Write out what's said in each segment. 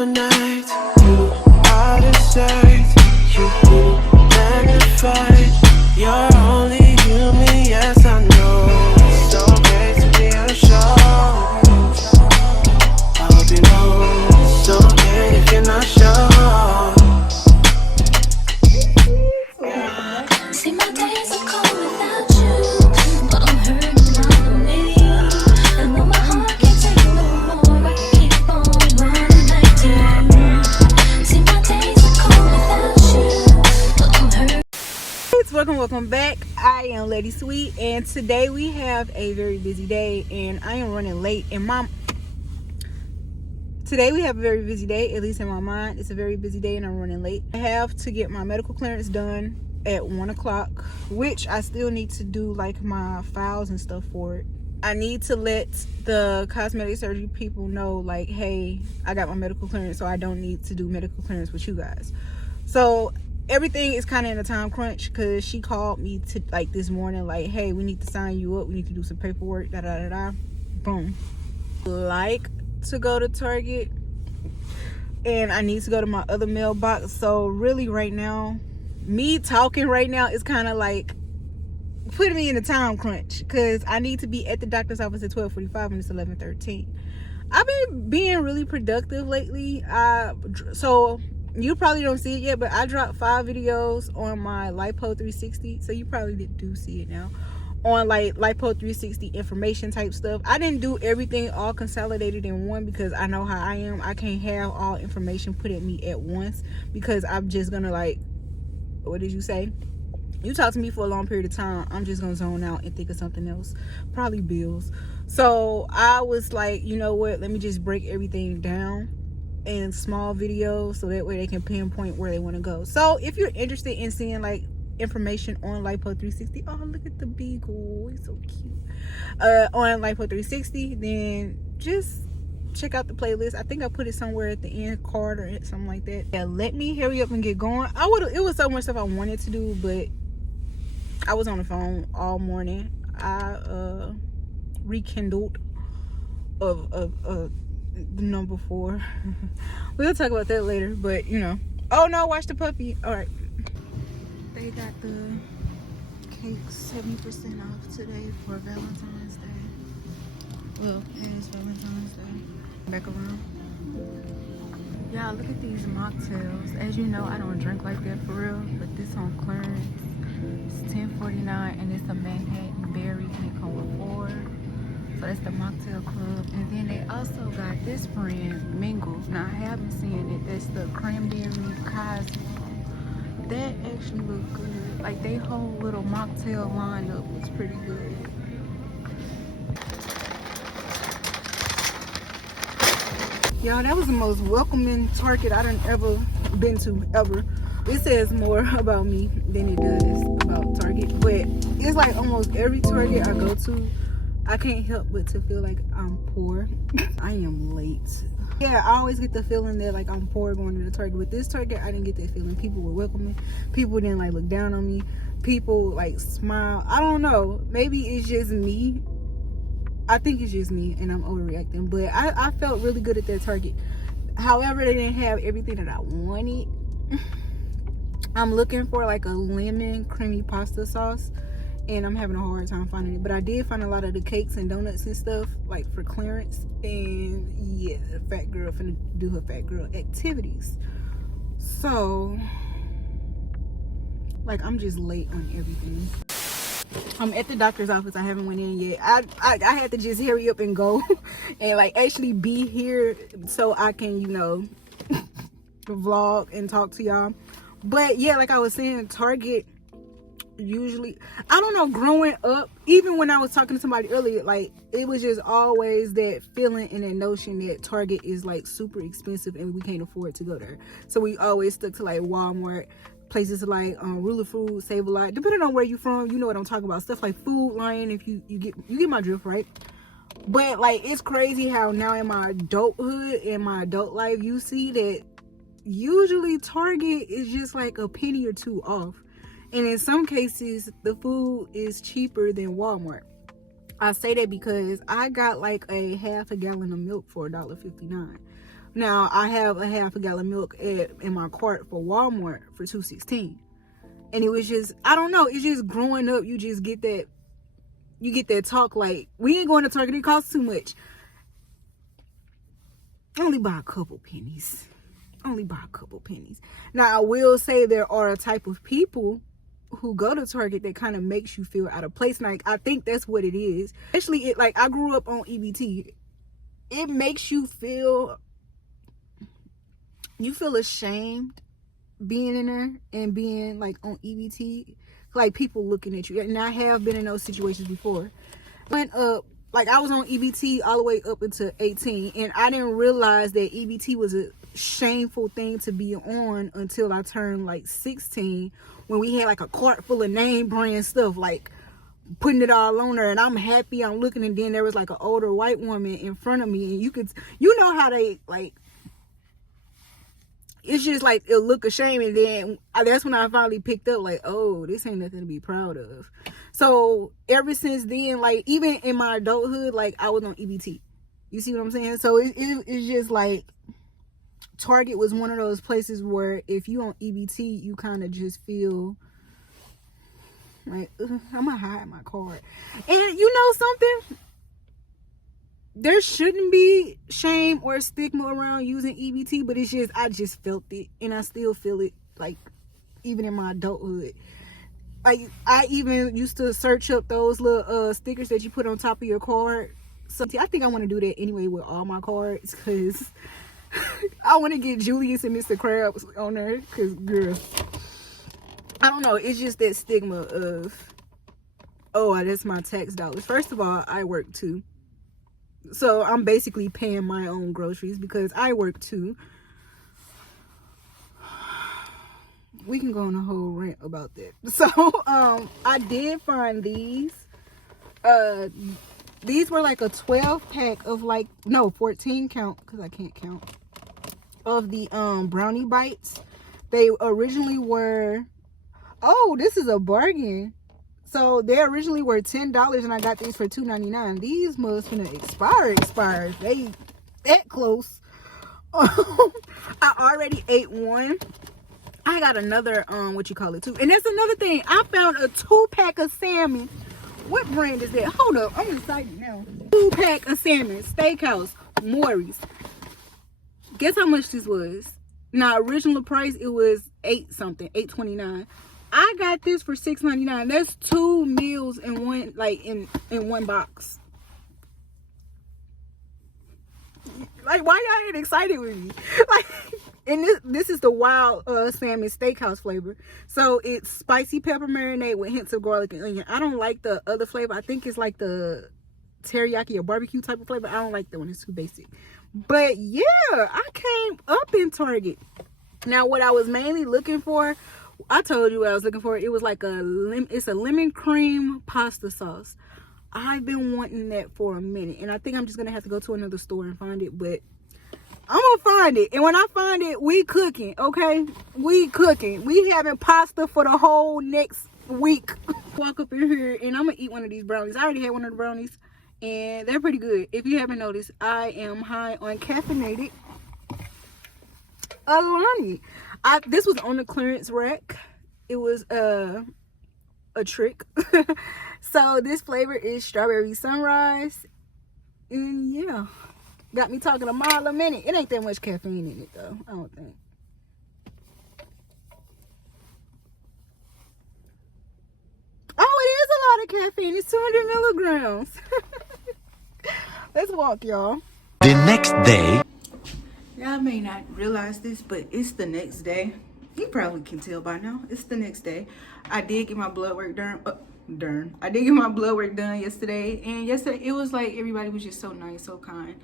overnight. You are the sight, you magnified. You're only human, yes I know. It's okay to be unsure. I hope you know it's okay if you're not sure. See, my days are cold without you, but I'm hurting while I'm with you. And though my heart can't take no more, I keep on running back to you. See, my days are cold without you, but I'm hurting. Welcome back. I am Lady Sweet, and today we have a very busy day, and I am running late. Today we have a very busy day, at least in my mind. It's a very busy day, and I'm running late. I have to get my medical clearance done at 1 o'clock, which I still need to do like my files and stuff for it. I need to let the cosmetic surgery people know, like, hey, I got my medical clearance, so I don't need to do medical clearance with you guys. So everything is kind of in a time crunch, because she called me to like this morning, like, hey, we need to sign you up, we need to do some paperwork, da da da da. Boom. Like to go to Target, and I need to go to my other mailbox. So really right now, me talking right now is kind of like putting me in a time crunch, because I need to be at the doctor's office at 12:45 and it's 11:13. I've been being really productive lately. So you probably don't see it yet, but I dropped 5 videos on my Lipo 360, so you probably do see it now, on like Lipo 360 information type stuff. I didn't do everything all consolidated in one, because I know how I am. I can't have all information put at me at once, because I'm just gonna, like, what did you say? You talk to me for a long period of time, I'm just gonna zone out and think of something else, probably bills. So I was like, you know what, let me just break everything down in small videos, so that way they can pinpoint where they want to go. So if you're interested in seeing like information on Lipo 360, oh look at the beagle, he's so cute, on Lipo 360, then just check out the playlist. I think I put it somewhere at the end card or something like that. Yeah, let me hurry up and get going. It was so much stuff I wanted to do, but I was on the phone all morning. I rekindled of the number 4. We'll talk about that later, but you know. Oh no, watch the puppy. All right, they got the cake 70% off today for Valentine's Day. Well, it's Valentine's Day. Back around. Y'all, look at these mocktails. As you know, I don't drink like that for real, but this on clearance. It's $10.49, and it's a Manhattan berry, and it come with 4. So that's the mocktail club. And then they also got this brand, Mingle. Now I haven't seen it. That's the cranberry Cosmo. That actually looks good. Like, they whole little mocktail lineup looks pretty good. Y'all, that was the most welcoming Target I done ever been to, ever. It says more about me than it does about Target. But it's like almost every Target I go to, I can't help but to feel like I'm poor. I am late. Yeah, I always get the feeling that like I'm poor going to the Target. With this Target, I didn't get that feeling. People were welcoming. People didn't like look down on me. People like smile. I don't know. Maybe it's just me. I think it's just me and I'm overreacting. But I felt really good at that Target. However, they didn't have everything that I wanted. I'm looking for like a lemon creamy pasta sauce, and I'm having a hard time finding it. But I did find a lot of the cakes and donuts and stuff like for clearance. And yeah, fat girl finna do her fat girl activities. So like, I'm just late on everything. I'm at the doctor's office. I haven't went in yet. I had to just hurry up and go and like actually be here so I can, you know, vlog and talk to y'all. But yeah, like I was saying, Target usually, I don't know, growing up, even when I was talking to somebody earlier, like it was just always that feeling and that notion that Target is like super expensive and we can't afford to go there. So we always stuck to like Walmart, places like Ruler Food, Save a Lot. Depending on where you're from, you know what I'm talking about. Stuff like Food Lion, if you get my drift, right? But like, it's crazy how now in my adulthood, in my adult life, you see that usually Target is just like a penny or 2 off, and in some cases the food is cheaper than Walmart. I say that because I got like a half a gallon of milk for $1.59. Now I have a half a gallon milk in my cart for Walmart for $2.16, and it was just, I don't know, it's just growing up, you just get that, you get that talk like, we ain't going to Target, it costs too much. Only by a couple pennies. Only by a couple pennies. Now I will say there are a type of people who go to Target that kind of makes you feel out of place. Like, I think that's what it is. Especially, it, like, I grew up on EBT. It makes you feel ashamed being in there and being like on EBT, like people looking at you. And I have been in those situations before. Went up, like I was on EBT all the way up until 18, and I didn't realize that EBT was a shameful thing to be on until I turned like 16, when we had like a cart full of name brand stuff, like putting it all on there, and I'm happy, I'm looking, and then there was like an older white woman in front of me, and you know how they like, it's just like it'll look ashamed, and then that's when I finally picked up like, oh, this ain't nothing to be proud of. So ever since then, like even in my adulthood, like I was on EBT. You see what I'm saying? So it's just like Target was one of those places where if you on EBT, you kind of just feel like, I'm gonna hide my card. And you know something? There shouldn't be shame or stigma around using EBT, but it's just, I just felt it, and I still feel it, like even in my adulthood. Like I even used to search up those little stickers that you put on top of your card. So I think I want to do that anyway with all my cards, because I want to get Julius and Mr. Krabs on there, because girl, I don't know, it's just that stigma of, oh, that's my tax dollars. First of all, I work too, so I'm basically paying my own groceries because I work too. We can go on a whole rant about that. So I did find these. These were like a 12 pack of like, no, 14 count, because I can't count, of the brownie bites. They originally were, oh, this is a bargain. So they originally were $10, and I got these for $2.99. These must gonna expire. They that close. I already ate one. I got another too. And that's another thing. I found a 2-pack of salmon. What brand is that? Hold up, I'm excited now. 2-pack of salmon, Steakhouse, Maury's. Guess how much this was? Now, original price, it was $8.29. I got this for $6.99. That's 2 meals in one, like in one box. Like, why y'all ain't excited with me? Like, and this is the wild salmon steakhouse flavor. So it's spicy pepper marinade with hints of garlic and onion. I don't like the other flavor. I think it's like the teriyaki or barbecue type of flavor. I don't like that one. It's too basic. But yeah, I came up in Target. Now, what I was mainly looking for, I told you what I was looking for. It was like it's a lemon cream pasta sauce. I've been wanting that for a minute, and I think I'm just gonna have to go to another store and find it, but I'm gonna find it. And when I find it, we cooking, okay? We cooking. We having pasta for the whole next week. Walk up in here, and I'm gonna eat one of these brownies. I already had one of the brownies, and they're pretty good. If you haven't noticed, I am high on caffeinated Alani. This was on the clearance rack. It was a trick. So this flavor is strawberry sunrise, and yeah, got me talking a mile a minute. It ain't that much caffeine in it though, I don't think. Oh, it is a lot of caffeine. It's 200 milligrams. Let's walk, y'all. The next day. Y'all may not realize this, but it's the next day. You probably can tell by now. It's the next day. I did get my blood work done. I did get my blood work done yesterday. And yesterday, it was like everybody was just so nice, so kind.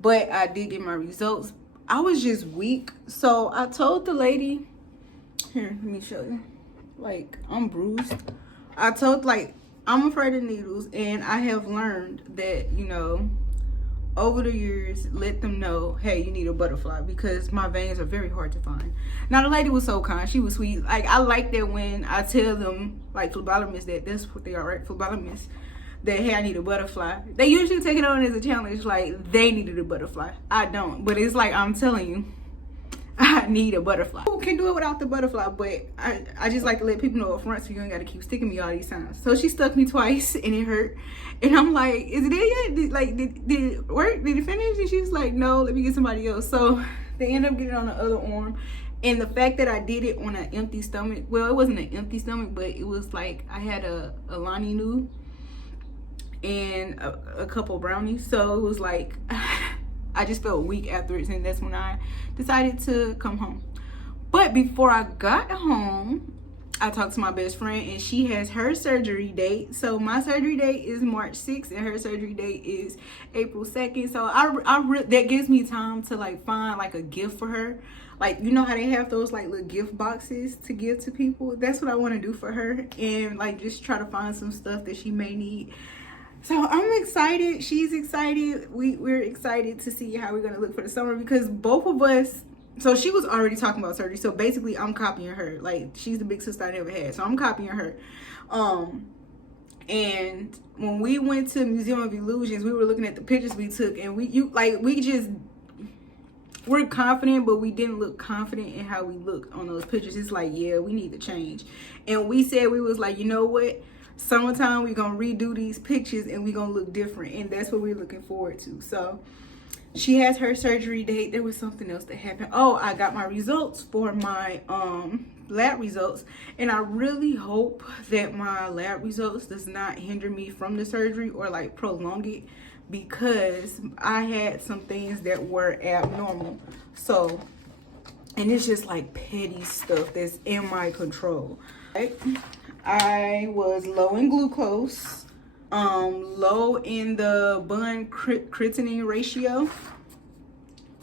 But I did get my results. I was just weak. So I told the lady, here, let me show you. Like, I'm bruised. I told, like, I'm afraid of needles. And I have learned that, you know, over the years, let them know, hey, you need a butterfly, because my veins are very hard to find. Now, the lady was so kind. She was sweet. Like, I like that when I tell them, like, phlebotomists, that's what they are, right? Phlebotomists, that, hey, I need a butterfly. They usually take it on as a challenge, like they needed a butterfly. I don't, but it's like, I'm telling you, I need a butterfly. Who can do it without the butterfly? But I just like to let people know up front, so you ain't got to keep sticking me all these times. So she stuck me twice and it hurt. And I'm like, is it there yet? Did it work? Did it finish? And she was like, no, let me get somebody else. So they ended up getting it on the other arm. And the fact that I did it on an empty stomach, well, it wasn't an empty stomach, but it was like I had a Lonnie New and a couple brownies. So it was like, I just felt weak afterwards, and that's when I decided to come home. But before I got home, I talked to my best friend, and she has her surgery date. So my surgery date is March 6th, and her surgery date is April 2nd. So that gives me time to like find like a gift for her. Like, you know how they have those like little gift boxes to give to people? That's what I want to do for her, and like just try to find some stuff that she may need. So I'm excited. She's excited. We're excited to see how we're going to look for the summer, because both of us, so she was already talking about surgery. So basically I'm copying her. Like, she's the big sister I never had. So I'm copying her. And when we went to Museum of Illusions, we were looking at the pictures we took, and we're confident, but we didn't look confident in how we looked on those pictures. It's like, yeah, we need to change. And we said, we was like, you know what? Summertime, we're gonna redo these pictures and we're gonna look different, and that's what we're looking forward to. So she has her surgery date. There was something else that happened. Oh, I got my results for my lab results, and I really hope that my lab results does not hinder me from the surgery or like prolong it, because I had some things that were abnormal. So, and it's just like petty stuff that's in my control, right? I was low in glucose, low in the bun creatinine ratio.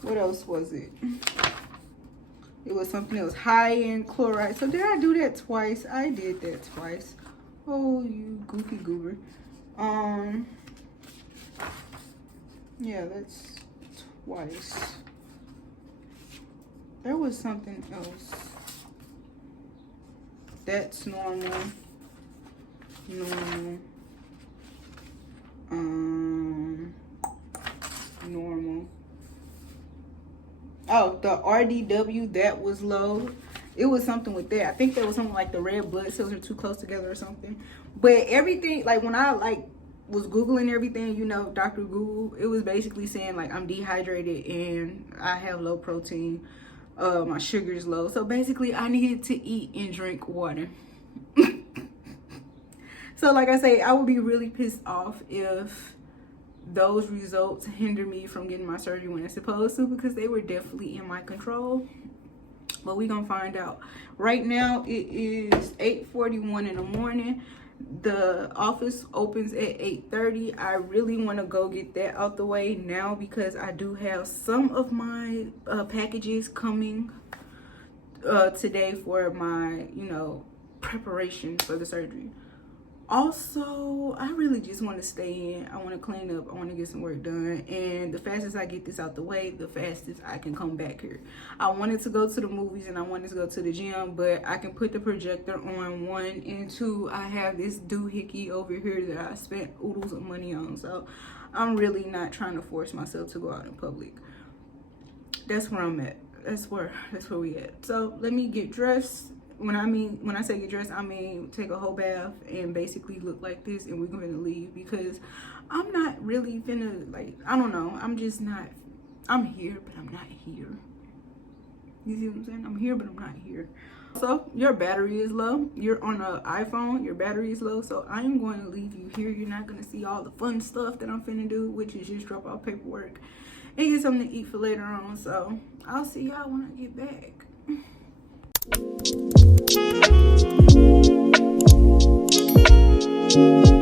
What else was it? It was something else. High in chloride. So did I do that twice? I did that twice. Oh, you goofy goober. Yeah, that's twice. There was something else. That's normal. Normal. Oh, the RDW, that was low. It was something with that. I think that was something like the red blood cells are too close together or something. But everything, like when I like was Googling everything, you know, Dr. Google, it was basically saying like I'm dehydrated and I have low protein. My sugar is low. So basically I needed to eat and drink water. So like I say, I would be really pissed off if those results hinder me from getting my surgery when it's supposed to, because they were definitely in my control. But we're gonna find out. Right now it is 8:41 in the morning. The office opens at 8:30. I really want to go get that out the way now, because I do have some of my packages coming today for my, you know, preparation for the surgery. Also, I really just want to stay in. I want to clean up. I want to get some work done. And the fastest I get this out the way, the fastest I can come back here. I wanted to go to the movies and I wanted to go to the gym, but I can put the projector on, 1, and 2, I have this doohickey over here that I spent oodles of money on. So I'm really not trying to force myself to go out in public. That's where I'm at. That's where we at. So let me get dressed. When I say get dressed, I mean take a whole bath and basically look like this, and we're gonna leave, because I'm not really finna, like, I don't know, I'm just not, I'm here but I'm not here. You see what I'm saying? I'm here but I'm not here. So your battery is low. You're on an iPhone, your battery is low, so I'm going to leave you here. You're not gonna see all the fun stuff that I'm finna do, which is just drop off paperwork and get something to eat for later on. So I'll see y'all when I get back. Thank you.